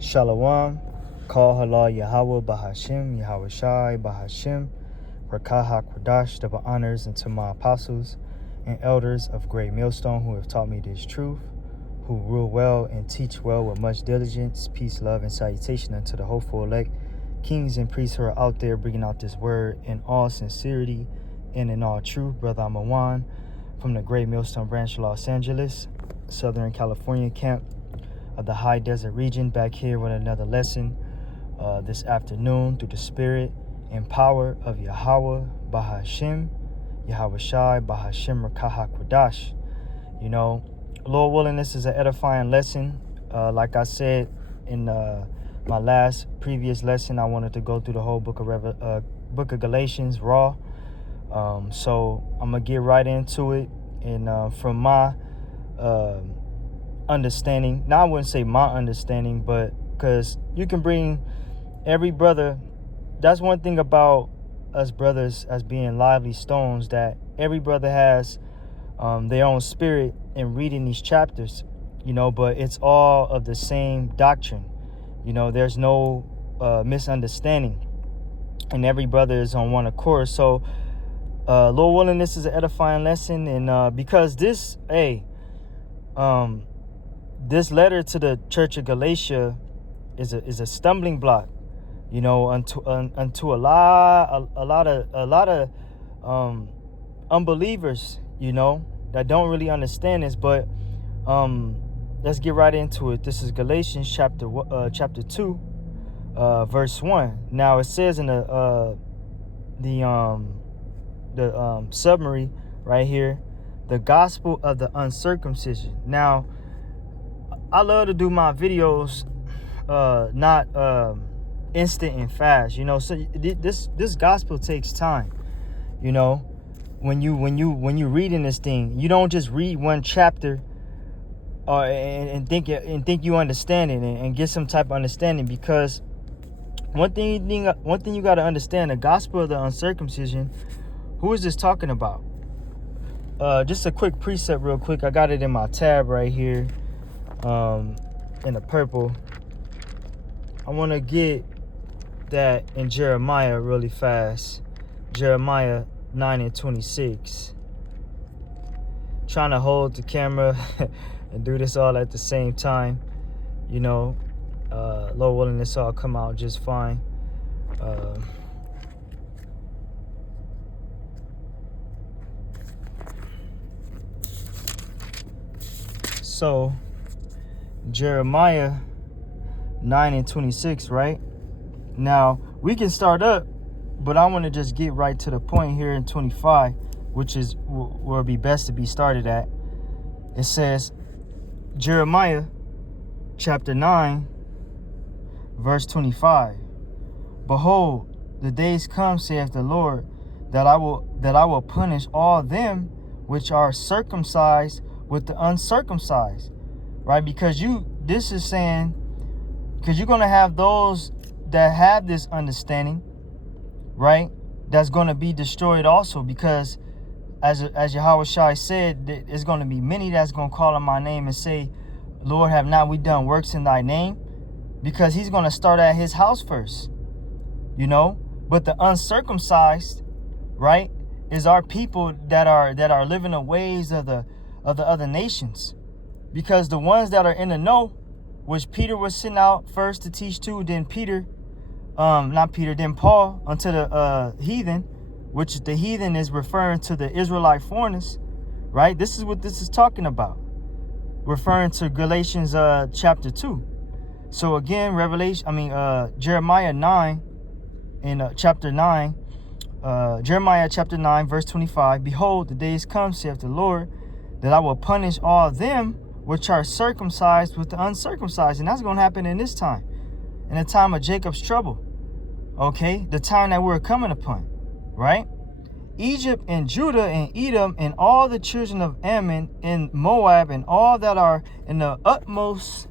Shalom, Call Halal Yahweh Bahashim, Yahawashi Bahashim, Rakah HaKwadash, double honors unto my apostles and elders of Great Millstone who have taught me this truth, who rule well and teach well with much diligence, peace, love, and salutation unto the hopeful elect, kings and priests who are out there bringing out this word in all sincerity and in all truth. Brother Amawan from the Great Millstone branch of Los Angeles, Southern California camp of the high desert region, back here with another lesson this afternoon through the spirit and power of Yahweh Bahashim, Yahawashi Bahashim Rakah HaKwadash. You know, Lord willing, this is an edifying lesson. Like I said in my previous lesson, I wanted to go through the whole book of Galatians raw. So I'm gonna get right into it, and from my understanding, now I wouldn't say my understanding, but because you can bring every brother, that's one thing about us brothers as being lively stones, that every brother has their own spirit in reading these chapters, you know, but it's all of the same doctrine. You know, there's no misunderstanding, and every brother is on one accord. So Lord willing, this is an edifying lesson, and because this letter to the church of Galatia is a stumbling block, you know, unto a lot of unbelievers, you know, that don't really understand this. But let's get right into it. This is Galatians chapter 2, verse 1. Now it says in the summary right here, the gospel of the uncircumcision. Now, I love to do my videos not instant and fast, you know. So this gospel takes time, you know. When you reading this thing, you don't just read one chapter and think you understand it and get some type of understanding. Because one thing you got to understand, the gospel of the uncircumcision, who is this talking about? Just a quick precept real quick. I got it in my tab right here, in the purple. I want to get that in Jeremiah really fast. Jeremiah 9:26. Trying to hold the camera and do this all at the same time, you know. Lord willing, this all come out just fine. So Jeremiah 9:26, right? Now we can start up, but I want to just get right to the point here in 25, which is where it'd be best to be started at. It says, Jeremiah chapter 9, verse 25. Behold, the days come, saith the Lord, that I will punish all them which are circumcised with the uncircumcised. Right? Because this is saying, because you're going to have those that have this understanding, right, that's going to be destroyed also. Because as Yahawashi said, there's going to be many that's going to call on my name and say, Lord, have not we done works in thy name? Because he's going to start at his house first, you know. But the uncircumcised, right, is our people that are living the ways of the other nations. Because the ones that are in the know, which Peter was sent out first to teach to, then then Paul unto the heathen, which the heathen is referring to the Israelite foreigners, right? This is what this is talking about, referring to Galatians chapter 2. So again, Jeremiah 9 in chapter 9, Jeremiah chapter 9, verse 25. Behold, the days come, saith the Lord, that I will punish all them which are circumcised with the uncircumcised. And that's going to happen in this time, in the time of Jacob's trouble. Okay, the time that we're coming upon, right? Egypt and Judah and Edom and all the children of Ammon and Moab and all that are in the utmost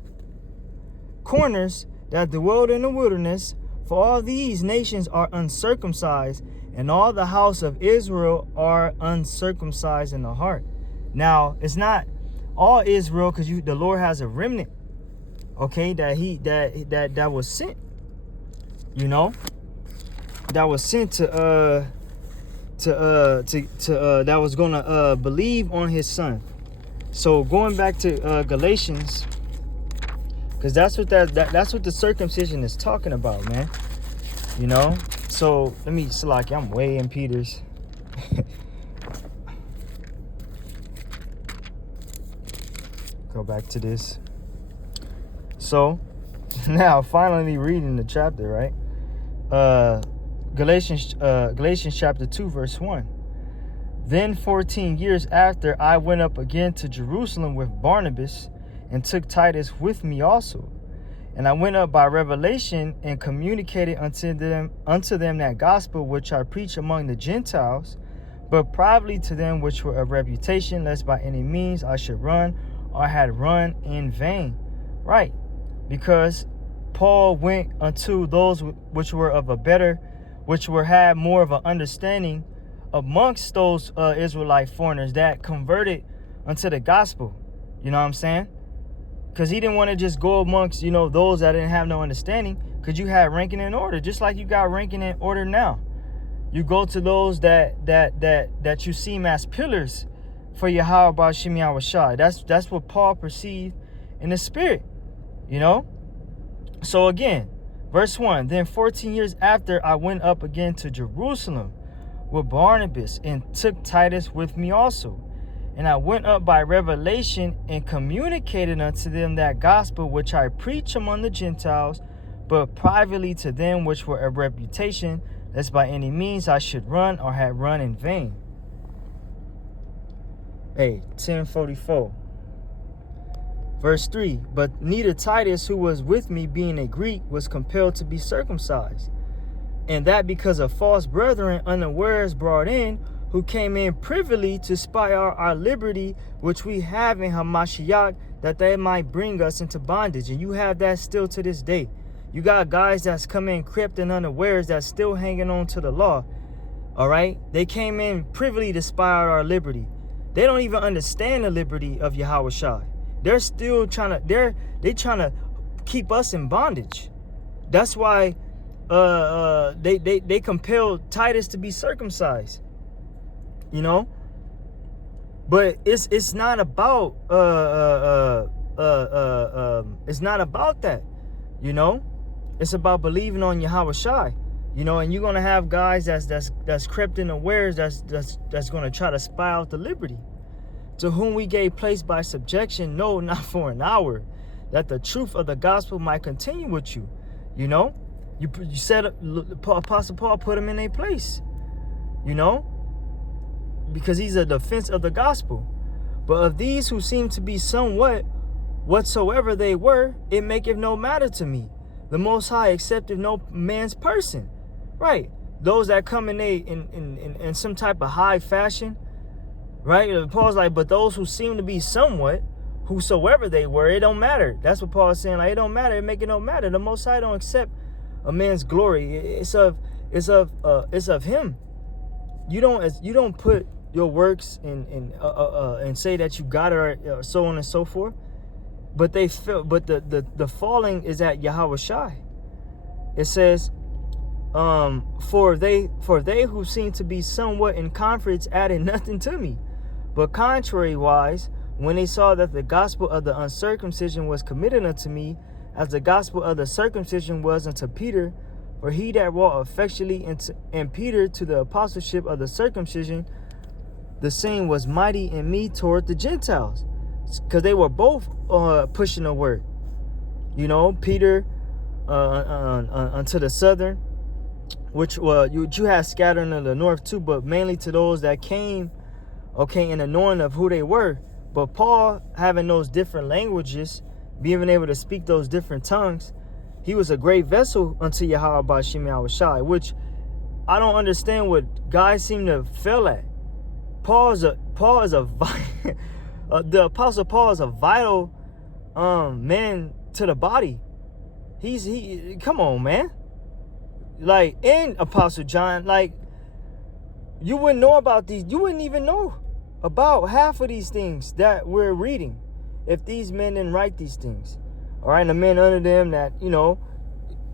corners that dwelled in the wilderness, for all these nations are uncircumcised, and all the house of Israel are uncircumcised in the heart. Now, it's not all Israel, because the Lord has a remnant okay, that was sent, you know, that was sent to that was gonna believe on his son. So going back to Galatians, because that's what that's what the circumcision is talking about, man. You know. So let me, Salaki, I'm way in Peter's. Go back to this. So now finally reading the chapter, right? Galatians chapter 2 verse 1. Then 14 years after, I went up again to Jerusalem with Barnabas, and took Titus with me also. And I went up by revelation, and communicated unto them that gospel which I preach among the Gentiles, but privately to them which were of reputation, lest by any means I should run or had run in vain. Right. Because Paul went unto those which were of a better, which were had more of an understanding amongst those Israelite foreigners that converted unto the gospel. You know what I'm saying? Because he didn't want to just go amongst, you know, those that didn't have no understanding, because you had ranking and order, just like you got ranking and order now. You go to those that you seem as pillars for Yahawashi. That's what Paul perceived in the spirit, you know. So again, verse 1, then 14 years after, I went up again to Jerusalem with Barnabas, and took Titus with me also. And I went up by revelation, and communicated unto them that gospel which I preach among the Gentiles, but privately to them which were of reputation, lest by any means I should run or had run in vain. 10:44. Verse 3, but neither Titus, who was with me, being a Greek, was compelled to be circumcised. And that because of false brethren unawares brought in, who came in privily to spy out our liberty, which we have in Hamashiach, that they might bring us into bondage. And you have that still to this day. You got guys that's come in crept and unawares that's still hanging on to the law. All right? They came in privily to spy out our liberty. They don't even understand the liberty of Yahawashi. They're still trying to, they trying to keep us in bondage. That's why they compelled Titus to be circumcised. You know, but it's not about it's not about that. You know, it's about believing on Yahawashi. You know, and you're gonna have guys that's crept in unawares that's gonna try to spy out the liberty, to whom we gave place by subjection, no, not for an hour, that the truth of the gospel might continue with you. You know, you said Apostle Paul put them in their place. You know, because he's a defense of the gospel. But of these who seem to be somewhat whatsoever they were, it maketh no matter to me. The Most High accepteth no man's person. Right. Those that come in some type of high fashion. Right. Paul's like, but those who seem to be somewhat, whosoever they were, it don't matter. That's what Paul's saying. Like, it don't matter. It make it no matter. The Most High don't accept a man's glory. It's of him. You don't put your works and say that you got it, or so on and so forth. But the falling is at Yahawashi. It says, for they who seem to be somewhat in conference added nothing to me, but contrariwise, when they saw that the gospel of the uncircumcision was committed unto me, as the gospel of the circumcision was unto Peter, for he that wrought effectually in Peter to the apostleship of the circumcision, the same was mighty in me toward the Gentiles. Because they were both pushing the word. You know, Peter unto the southern, which you have scattered in the north too, but mainly to those that came, okay, in the knowing of who they were. But Paul, having those different languages, being able to speak those different tongues, he was a great vessel unto Yahawashi, which I don't understand what guys seem to fail at. The Apostle Paul is a vital man to the body. Come on, man. Like, and Apostle John, like, you wouldn't know about these. You wouldn't even know about half of these things that we're reading if these men didn't write these things. all right, and the men under them that,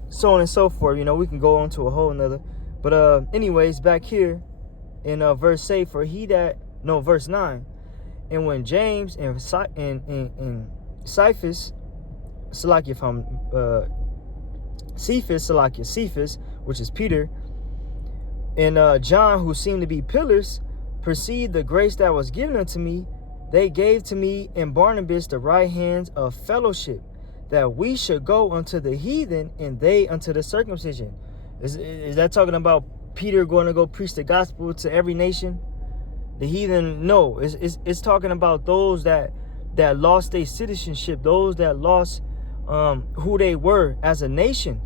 so on and so forth. We can go on to a whole nother. But anyways, back here in verse 8, verse 9. And when James and Cephas, Cephas, which is Peter, and John, who seemed to be pillars, perceived the grace that was given unto me, they gave to me and Barnabas the right hands of fellowship, that we should go unto the heathen, and they unto the circumcision. Is that talking about Peter going to go preach the gospel to every nation? The heathen? No, it's talking about those that lost their citizenship, those that lost who they were as a nation,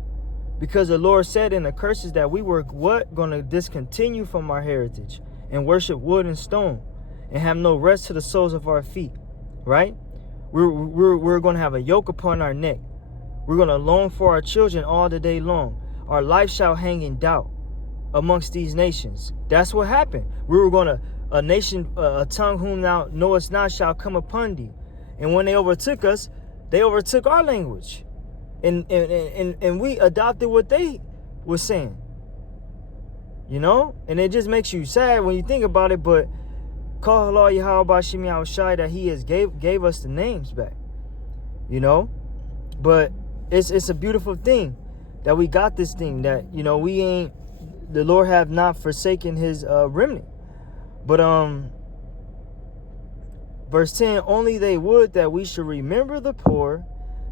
because the Lord said in the curses that we were going to discontinue from our heritage and worship wood and stone and have no rest to the soles of our feet, right? We're going to have a yoke upon our neck. We're going to long for our children all the day long. Our life shall hang in doubt amongst these nations. That's what happened. We were going to, a tongue whom thou knowest not shall come upon thee. And when they overtook us, they overtook our language. And we adopted what they were saying. And it just makes you sad when you think about it, but call Allah Yahawashi that he has gave us the names back. But it's a beautiful thing that we got this thing, that the Lord have not forsaken his remnant. But verse 10, only they would that we should remember the poor,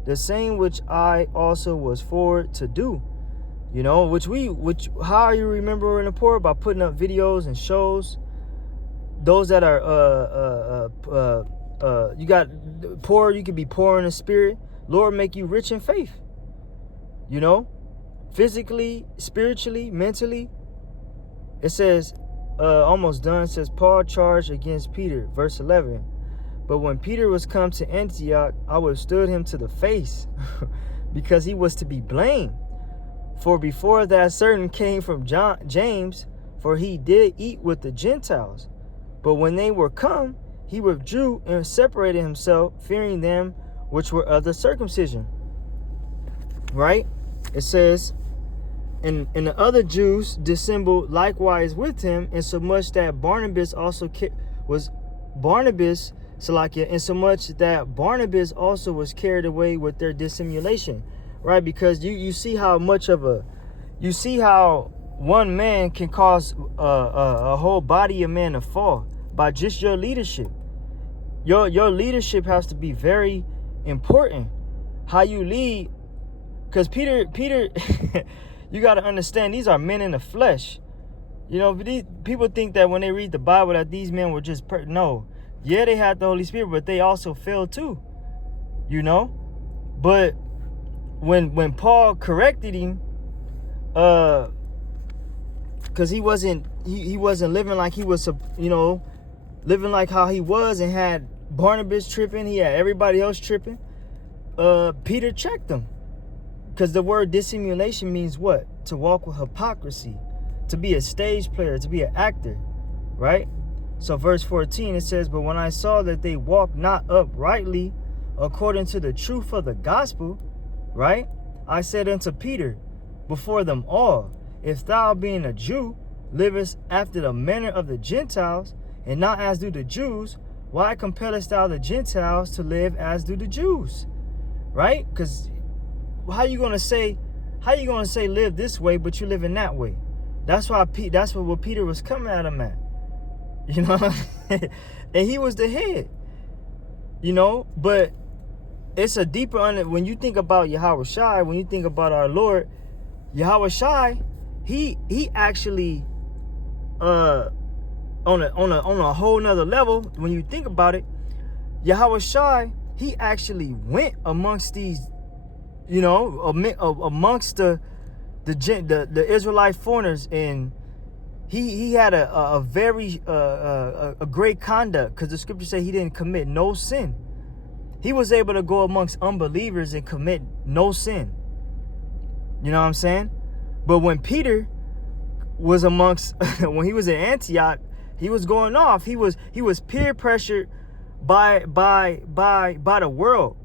the same which I also was forward to do. Which how are you remembering the poor? By putting up videos and shows. Those that are you got poor, you can be poor in the spirit. Lord make you rich in faith. Physically, spiritually, mentally. It says, almost done. It says, Paul charged against Peter, verse 11. But when Peter was come to Antioch, I withstood him to the face, because he was to be blamed. For before that certain came from James, for he did eat with the Gentiles. But when they were come, he withdrew and separated himself, fearing them which were of the circumcision. Right? It says, and the other Jews dissembled likewise with him, insomuch that Barnabas also was carried away with their dissimulation. Right? Because you see how one man can cause a whole body of men to fall by just your leadership. Your leadership has to be very important. How you lead, because Peter, you got to understand, these are men in the flesh. People think that when they read the Bible that these men were just no. Yeah, they had the Holy Spirit, but they also failed too. But when Paul corrected him, because he wasn't living like he was, living like how he was, and had Barnabas tripping, he had everybody else tripping. Peter checked him, because the word dissimulation means what? To walk with hypocrisy, to be a stage player, to be an actor, right? So verse 14, it says, but when I saw that they walked not uprightly according to the truth of the gospel, right, I said unto Peter before them all, if thou, being a Jew, livest after the manner of the Gentiles, and not as do the Jews, why compellest thou the Gentiles to live as do the Jews? Right? Because how you gonna say live this way, but you live in that way? That's what Peter was coming at him at. And he was the head. But it's a deeper when you think about Yahawashi, when you think about our Lord, Yahawashi, he actually on a whole nother level, when you think about it, Yahawashi, he actually went amongst these, amongst the Israelite foreigners, and he had a very great conduct, because the scripture say he didn't commit no sin. He was able to go amongst unbelievers and commit no sin. You know what I'm saying? But when Peter was amongst, when he was in Antioch, he was going off. He was peer pressured by the world.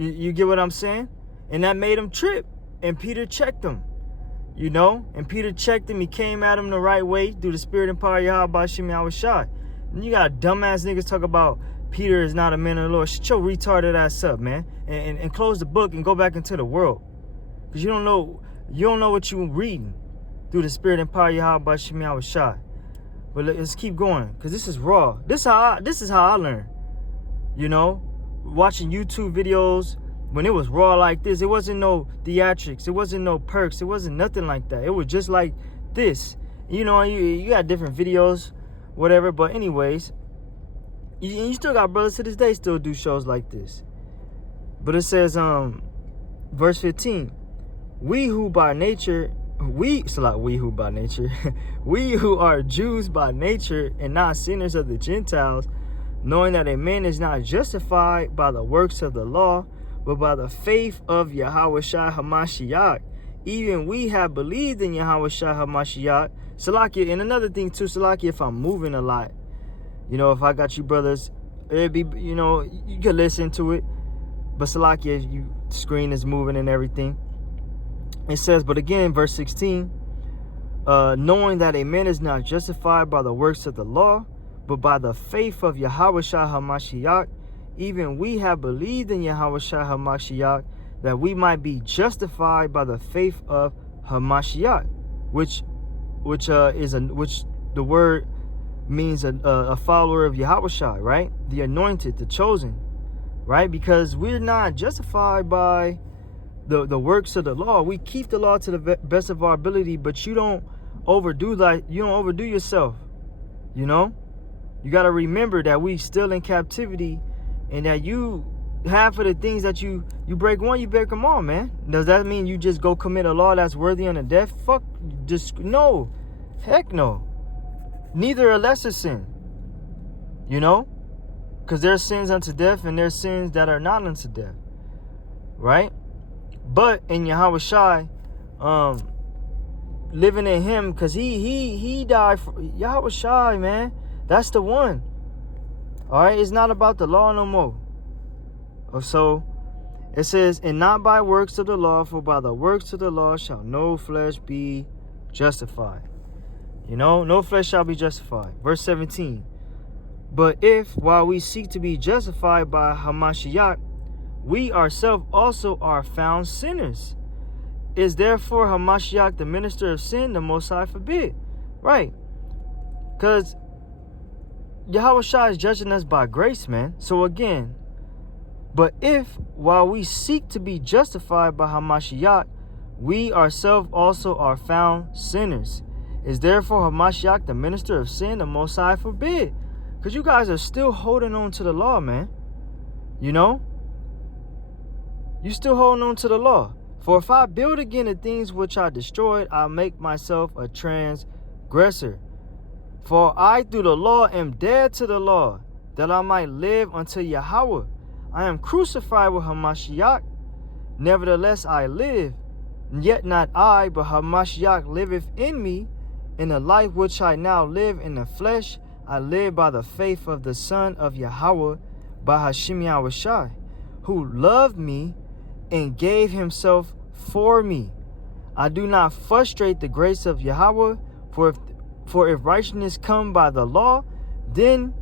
You get what I'm saying? And that made him trip. And Peter checked him. You know? And Peter checked him. He came at him the right way through the spirit and power of Yahawashi. And you got dumbass niggas talk about Peter is not a man of the Lord. Shut your retarded ass up, man. And close the book and go back into the world. Because you don't know what you reading through the spirit and power of Yahawashi. But let's keep going. Because this is raw. This is how I learned. You know? Watching YouTube videos when it was raw like this. It wasn't no theatrics. It wasn't no perks. It wasn't nothing like that. It was just like this. You know, you got different videos, whatever. But anyways, you still got brothers to this day still do shows like this. But it says, verse 15, we who are Jews by nature and not sinners of the Gentiles, knowing that a man is not justified by the works of the law, but by the faith of Yahawashi HaMashiach. Even we have believed in Yahawashi HaMashiach. Salakia, and another thing too, Salakia, if I'm moving a lot, you know, if I got you brothers, it'd be, you know, you can listen to it. But Salakia, the screen is moving and everything. It says, but again, verse 16, knowing that a man is not justified by the works of the law, but by the faith of Yahawashi HaMashiach, even we have believed in Yahawashi HaMashiach, that we might be justified by the faith of HaMashiach, which the word means a follower of Yahawashi, right? The anointed, the chosen, right? Because we're not justified by the works of the law. We keep the law to the best of our ability, but you don't overdo yourself, you know? You got to remember that we still in captivity, and that you, half of the things that you break one, you break them all, man. Does that mean you just go commit a law that's worthy unto death? Fuck, just no. Heck no. Neither a lesser sin, you know? Because there's sins unto death and there's sins that are not unto death, right? But in Yahawashi, living in him, because he died for Yahawashi, man. That's the one. All right, it's not about the law no more. So it says, and not by works of the law, for by the works of the law shall no flesh be justified. You know, no flesh shall be justified. Verse 17. But if, while we seek to be justified by Hamashiach, we ourselves also are found sinners, is therefore Hamashiach the minister of sin? The Most High forbid. Right. Because Yahawashi is judging us by grace, man. So again, but if, while we seek to be justified by Hamashiach, we ourselves also are found sinners, is therefore Hamashiach the minister of sin? The Most High forbid. Because you guys are still holding on to the law, man. You know? You still holding on to the law. For if I build again the things which I destroyed, I make myself a transgressor. For I through the law am dead to the law, that I might live unto Yahweh. I am crucified with Hamashiach. Nevertheless I live, yet not I, but Hamashiach liveth in me. In the life which I now live in the flesh, I live by the faith of the Son of Yahweh, by Hashem Yahawashi, who loved me and gave himself for me. I do not frustrate the grace of Yahweh, for if righteousness come by the law, then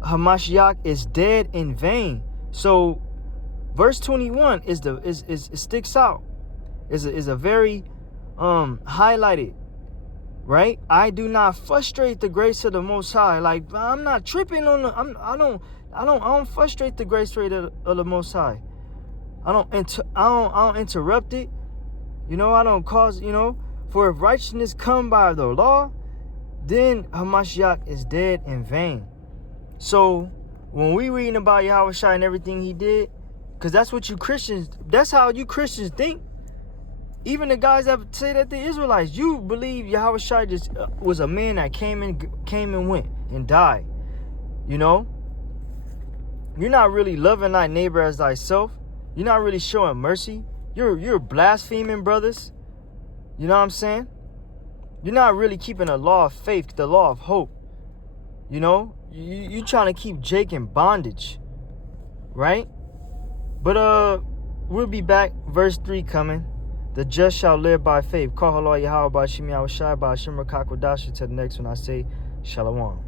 Hamashiach is dead in vain. So verse 21 sticks out. Is a very highlighted, right? I do not frustrate the grace of the Most High. Like, I'm not tripping on I don't frustrate the grace rate of the Most High. I don't interrupt it. You know, I don't cause, you know, for if righteousness come by the law, then Hamashiach is dead in vain. So when we reading about Yahawashi and everything he did, because that's what you Christians, that's how you Christians think. Even the guys that say that the Israelites, you believe Yahawashi just was a man that came and went and died. You know, you're not really loving thy neighbor as thyself. You're not really showing mercy. You're blaspheming, brothers. You know what I'm saying? You're not really keeping the law of faith, the law of hope. You know, you trying to keep Jake in bondage, right? But we'll be back. Verse 3 coming. The just shall live by faith. Call Allah Yahawashi Yahawashi by Shimmer Kakwadashi. To the next one, I say Shalom.